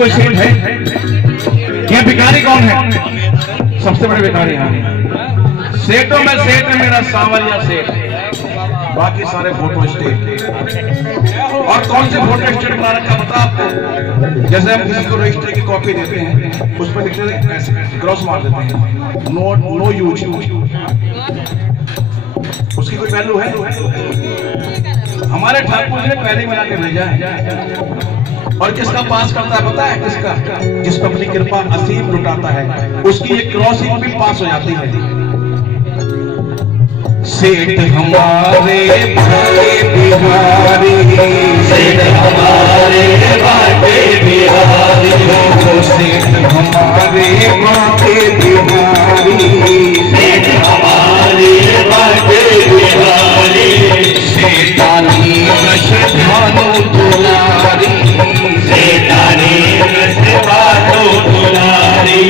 कोई सेठ है? क्या भिखारी कौन है? सबसे बड़े भिखारी यहाँ सेठों में सेठ है मेरा सांवरिया सेठ, बाकी सारे फोटो स्टेट। और कौन से फोटो स्टेट बना रखा पता आपको? जैसे हम किसी को रजिस्टर की कॉपी देते हैं, उस पर लिखते हैं ऐसे क्रॉस मार देते हैं, नो यूज। उसकी कोई वैल्यू है? हमारे ठाकुर ने पहले बना के भेजा है। और किसका पास करता है पता है? किसका? जिस पर अपनी कृपा असीम लुटाता है, उसकी ये क्रॉसिंग भी पास हो जाती है। सेठ हमारे भागे बिहारी, सेठ हमारे भागे बिहारी, सेठ हमारे भागे बिहारी, सेठ हमारे भागे बिहारी, सेठानी भानु दुलारी, सेठानी भानु दुलारी,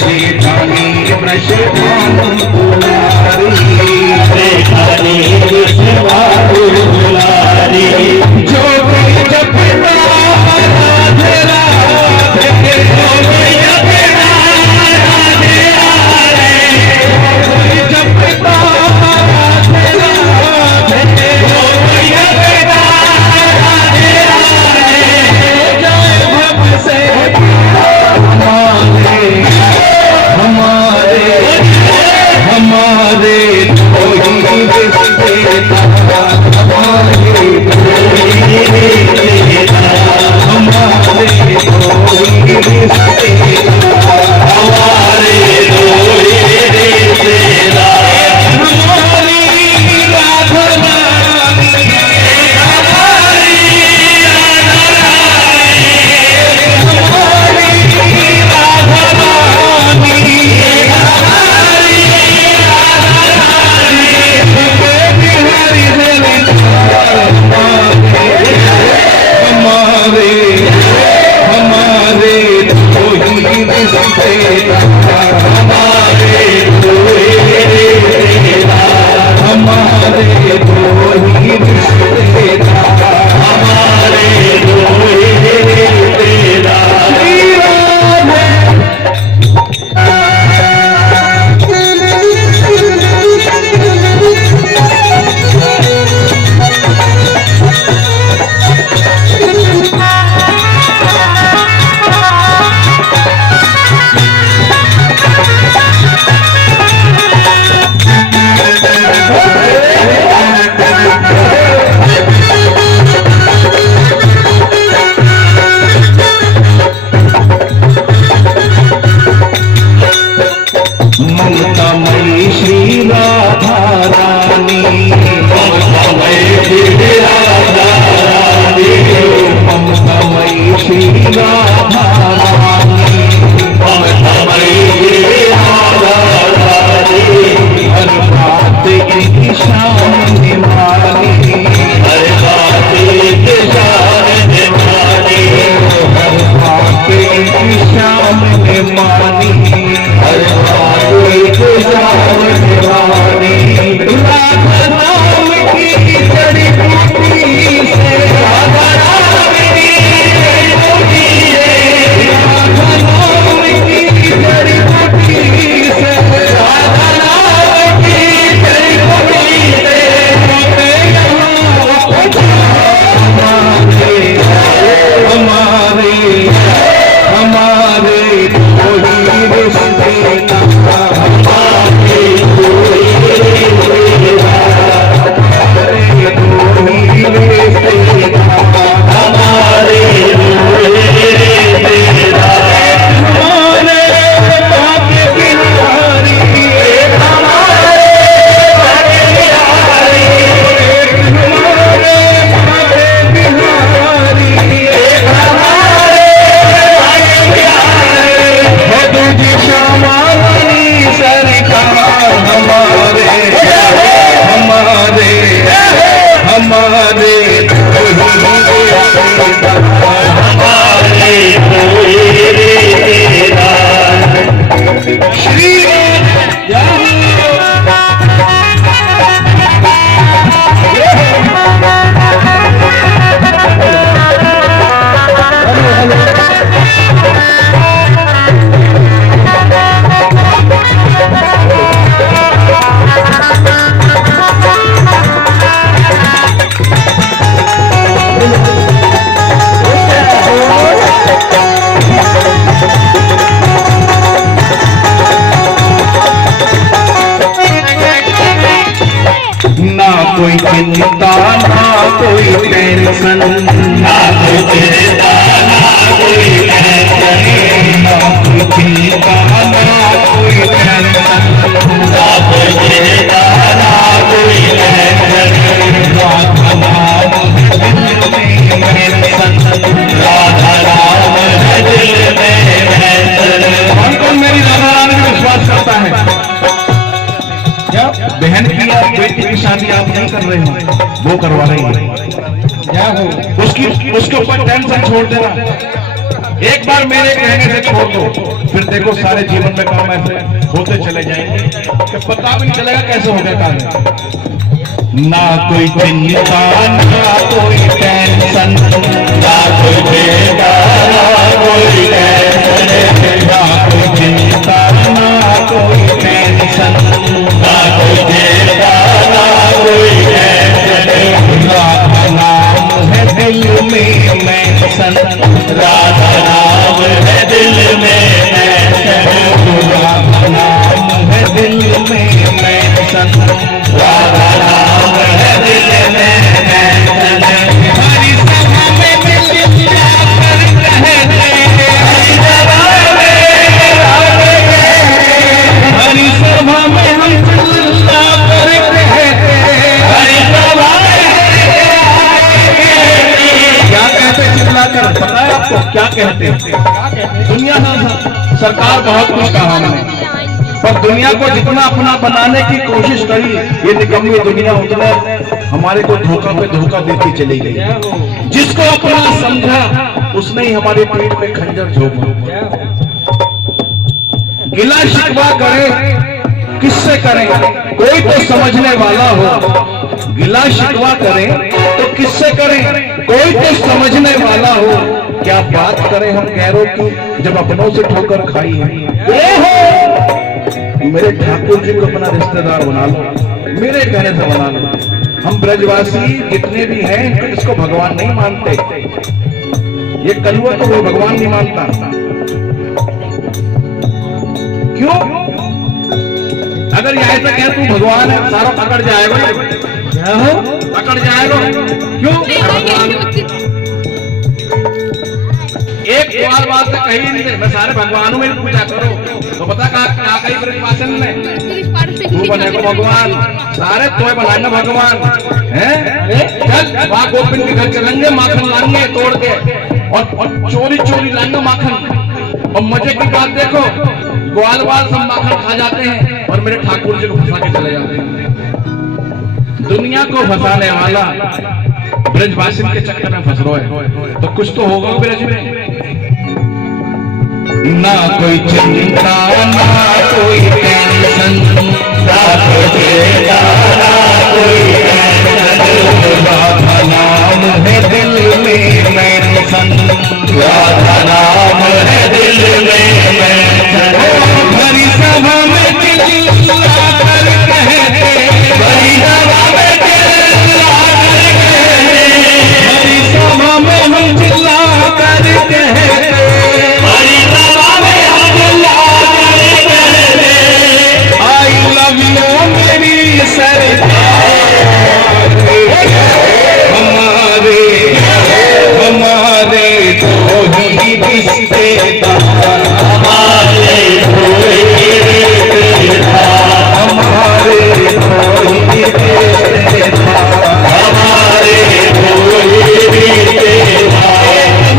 सेठानी भानु दुलारी, सेठानी भानु दुलारी, जो कोई जपता राधे राधे, जो कोई जपता राधे राधे, जो कोई जपता राधे राधे, जो कोई जपता राधे कोई चिंता ना कोई टेंशन, ना कोई चिंता ना कोई टेंशन, ना कोई चिंता ना कोई टेंशन, ना कोई चिंता ना कोई टेंशन। राधा नाम है दिल में मेंशन, राधा नाम है दिल में मेंशन। कौन मेरी राधा रानी में विश्वास करता है? बहन की या बेटी की शादी आप नहीं कर रहे हो, वो करवा रही है। क्या हो उसके ऊपर टेंशन छोड़ देना। एक बार मेरे कहने से छोड़ दो, फिर देखो सारे जीवन में काम ऐसे होते चले जाएंगे कि पता भी नहीं चलेगा कैसे हो गया काम। ना कोई चिंता ना कोई टेंशन, ना कोई चिंता ना कोई टेंशन, ना कोई चिंता ना कोई टेंशन, ना कोई चिंता ना कोई टेंशन। राधा नाम है दिल में मेंशन, राधा नाम है दिल में मेंशन, राधा नाम है दिल में मेंशन, राधा नाम है दिल में मेंशन। हरी सभा में मिल जाकर कहते, हरी सभा में हरी सभा में हम चिल्ला कर कहते, हरी सभा क्या कहते चिल्ला कर? पता है आपको क्या कहते? दुनिया सरकार बहुत कुछ कहा हमने, पर दुनिया को जितना अपना बनाने की कोशिश करी, ये निकम्मी दुनिया उतना हमारे को धोखा पे धोखा देती चली गई। जिसको अपना समझा उसने ही हमारे पेट में खंजर झोंका। गिला शिकवा करें किससे करें? कोई तो समझने वाला हो। गिला शिकवा करें तो किससे करें? कोई तो समझने वाला हो। क्या बात करें हम गैरों की जब अपनों से ठोकर खाई है। मेरे ठाकुर जी को अपना रिश्तेदार बना लो, मेरे कहने से बना लो। हम ब्रजवासी जितने भी हैं इसको भगवान नहीं मानते। ये कलुआ तो कोई भगवान नहीं मानता। क्यों? अगर यह ऐसा कह तू भगवान है, सारा पकड़ जाएगा। क्या हो? पकड़ जाएगा। क्यों? एक सवाल बात से कही नहीं, मैं सारे भगवानों में पूजा करो तो बता क्या कही ब्रजवासन में? तू बनेगा भगवान, सारे तोय बनाएंगे भगवान हैं। चल वहां गोपिन के घर चलेंगे, माखन लाएंगे तोड़ के और चोरी चोरी लाएंगे माखन। और मजे की बात देखो, ग्वाल बाल सब माखन खा जाते हैं और मेरे ठाकुर जी को फंसा के चले जाते हैं। दुनिया को फंसाने वाला ब्रजवासी के चक्कर में फंस रहा है, तो कुछ तो होगा ब्रज में। ना कोई चिंता ना कोई टेंशन, ना कोई चिंता ना कोई टेंशन। राधा नाम है दिल में मेंशन, राधा नाम है दिल में मेंशन। हरी सभा में चिल्ला कर कहते, हरी सभा में चिल्ला कर कहते, हरी सभा में हम चिल्ला कर कहते, हरी सभा में हम चिल्ला कर कहते, आई लव यू मेरी सरकार। हमारे तो ही रिश्तेदार, हमारे तो ही रिश्तेदार, हमारे तो ही रिश्तेदार, हमारे तो ही रिश्तेदार।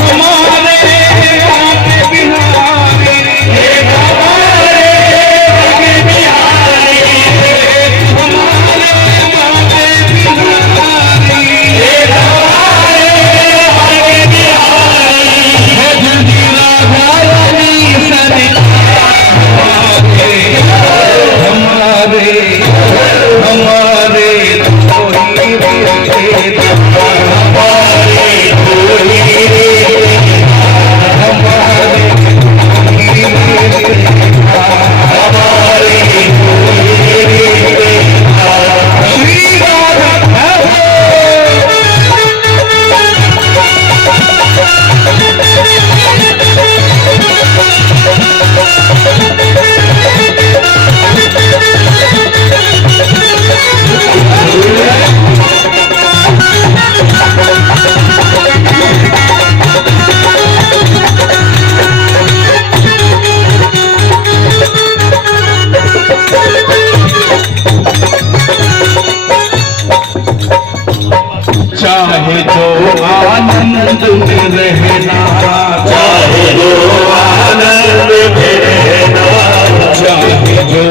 हमारे आगे बिहारी, हमारे आगे बिहारी, हमारे आगे बिहारी, हमारे आगे बिहारी। चाहे जो आनंद में रहना, चाहे जो आनंद में रहना, चाहे जो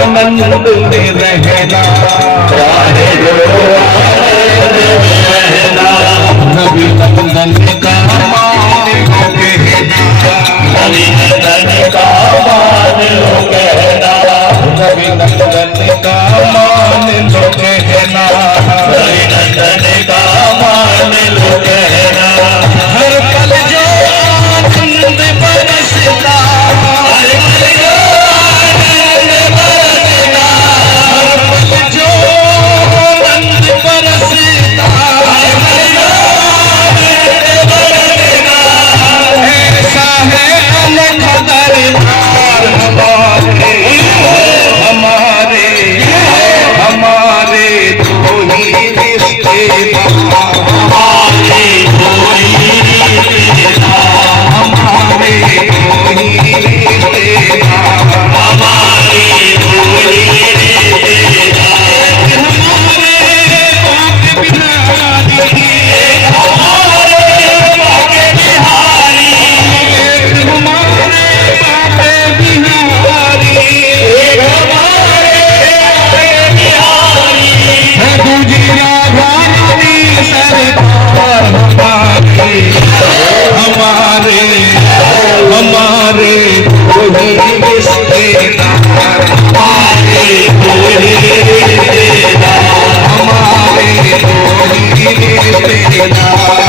आनंद में रहना, चाहे जो आनंद में रहना, नबी नंदन का मान लो कहना, नबी नंदन का मान लो कहना, नबी नंदन का मान लो कहना, नबी नंदन का मान लो कहना। हर पल जो आनंद बरसता, हर पल जो आनंद बरसता, हर पल जो आनंद बरसता, हर पल जो आनंद बरसता, ऐसा है अलखदरदार हमारे हमारे दो ही रिश्तेदार, हमारे कोई रिश्तेदार, हमारे दो ही रिश्तेदार, हमारे कोई रिश्तेदार, हमारे बाप बिहारी, हमारे बाके बिहारी, हमारे बाप बिहारी, हमारे बाके बिहारी, है दूजी राधारानी सरकार हमारे हमारे वही रिश्तेदार, हमारे कोई रिश्तेदार, हमारे वही रिश्तेदार।